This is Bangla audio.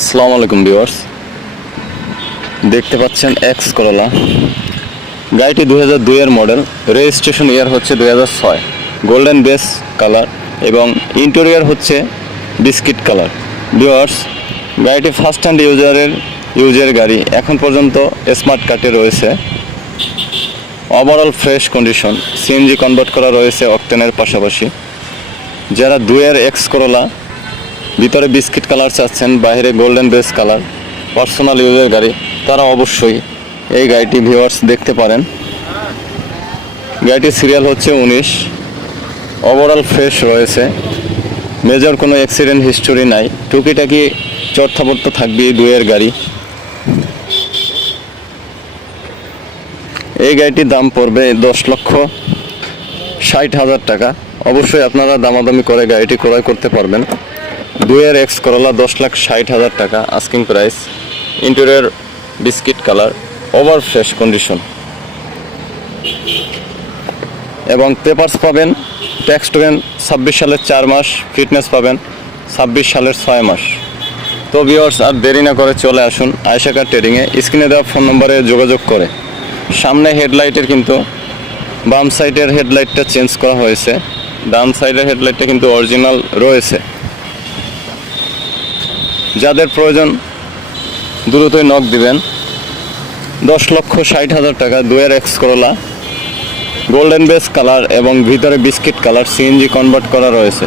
আসসালামু আলাইকুম ভিউয়ার্স, দেখতে পাচ্ছেন এক্স করোলা। গাড়িটি 2002 এর মডেল, রেজিস্ট্রেশন ইয়ার হচ্ছে 2006, গোল্ডেন বেস কালার এবং ইন্টেরিয়র হচ্ছে বিস্কিট কালার। ভিউয়ার্স, গাড়িটি ফার্স্ট হ্যান্ড ইউজের গাড়ি, এখন পর্যন্ত স্মার্ট কার্ডে রয়েছে। Overall fresh condition, CNG convert করা রয়েছে অকটেনের পাশাপাশি। যারা 2 এর এক্স করোলা ভিতরে বিস্কিট কালার চাচ্ছেন, বাইরে গোল্ডেন বেস কালার, পার্সোনাল ইউজের গাড়ি, তারা অবশ্যই এই গাড়িটি ভিউয়ার্স দেখতে পারেন। গাড়িটির সিরিয়াল হচ্ছে 19। ওভারঅল ফ্রেশ রয়েছে, মেজর কোনো অ্যাক্সিডেন্ট হিস্টোরি নাই। টুকিটাকি চর্থাপত্য থাকবে 2 এর গাড়ি। এই গাড়িটির দাম পড়বে 10,60,000 টাকা। অবশ্যই আপনারা দামাদামি করে গাড়িটি ক্রয় করতে পারবেন। 2 এর এক্স করোলা 10,60,000 টাকা asking price. Interior biscuit colour, over fresh condition এবং পেপারস পাবেন। ট্যাক্স টোকেন 26 সালের 4 মাস, ফিটনেস পাবেন 26 সালের 6 মাস। তো ভিউয়ার্স, আর দেরি না করে চলে আসুন আয়েশা কার ট্রেডিংয়ে। স্ক্রিনে দেওয়া ফোন নম্বরে যোগাযোগ করে। সামনে হেডলাইটের কিন্তু বাম সাইডের হেডলাইটটা চেঞ্জ করা হয়েছে, ডান সাইডের হেডলাইটটা কিন্তু অরিজিনাল রয়েছে। যাদের প্রয়োজন দ্রুতই নক দিবেন। 10,60,000 টাকা 2 এর X Corolla, golden base colour এবং ভিতরে বিস্কিট কালার, সিএনজি কনভার্ট করা রয়েছে।